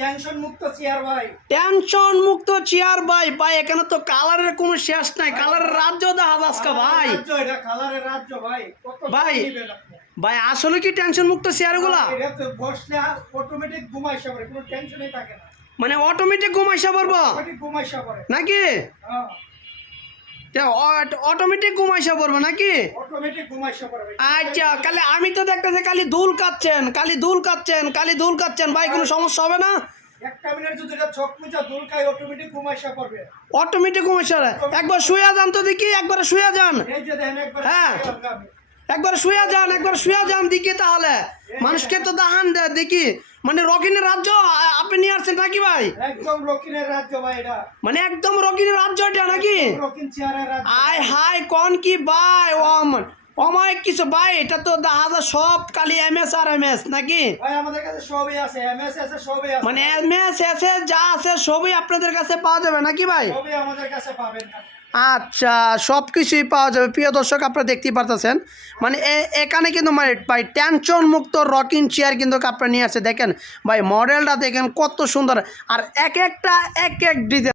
Tension মুক্ত chair ভাই, tension মুক্ত চেয়ার ভাই। ভাই এখানে তো কালারের কোনো শেষ নাই, কালারের রাজ্য দেখা যাচ্ছে ভাই। রাজ্য, এটা কালারের রাজ্য ভাই। কত ভাই নেবেন আপনি? ভাই আসলে কি টেনশন মুক্ত চেয়ারগুলা? এটা তো বসলে অটোমেটিক ঘুমাইছে পড়ে, কোনো টেনশনই থাকে না। মানে অটোমেটিক ঘুমাইসা পারবো অটোমেটিক ঘুমাইছে পড়ে। নাকি? হ্যাঁ, অটোমেটিক ঘুমাইসা পড়বো নাকি? অটোমেটিক ঘুমাইছে পড়ে ভাই। আচ্ছা, কালি আমি তো দেখতেছি কালি দুল কাচ্ছেন, কালি দুল কাচ্ছেন, কালি দুল কাচ্ছেন ভাই, কোনো সমস্যা হবে না? একটা মিনিট যদি এটা চোখ মুছা দুলকায় অটোমেটিক ঘুমাইছে পড়বে। অটোমেটিক ঘুমাইসা। একবার শুয়ে যান তো দেখি, একবার শুয়ে যান। এই যে দেখেন একবার হ্যাঁ। আমি। একবার শুয়ে যান, একবার শুয়ে যান দেখি, তাহলে মানুষকে তো দাহান দেখি। মানে রকিনের রাজ্য আপনি নিয়ে আসছেন নাকি ভাই? একদম রকিনের রাজ্য ভাই এটা। মানে একদম রকিনের রাজ্য এটা নাকি? রকিন চেয়ারের রাজ্য। আয় হাই কোন কি ভাই, অমায়িক কিছু ভাই, এটা তো দেখা সব খালি MS আর MS নাকি? ভাই আমাদের কাছে সবই আছে, এমএস আছে, সবই আছে। মানে MS আছে, যা আছে সবই আপনাদের কাছে পাওয়া যাবে নাকি ভাই? সবই আমাদের কাছে পাবেন না। আচ্ছা, সব কিছুই পাওয়া যাবে। প্রিয় দর্শক, আপনারা দেখতেই পারতেছেন মানে এখানে কিন্তু মানে ভাই টেনশন মুক্ত রকিং চেয়ার কিন্তু আপনারা নিয়ে আসছে। দেখেন ভাই, মডেলটা দেখেন কত সুন্দর, আর এক একটা এক এক ডিজাইন।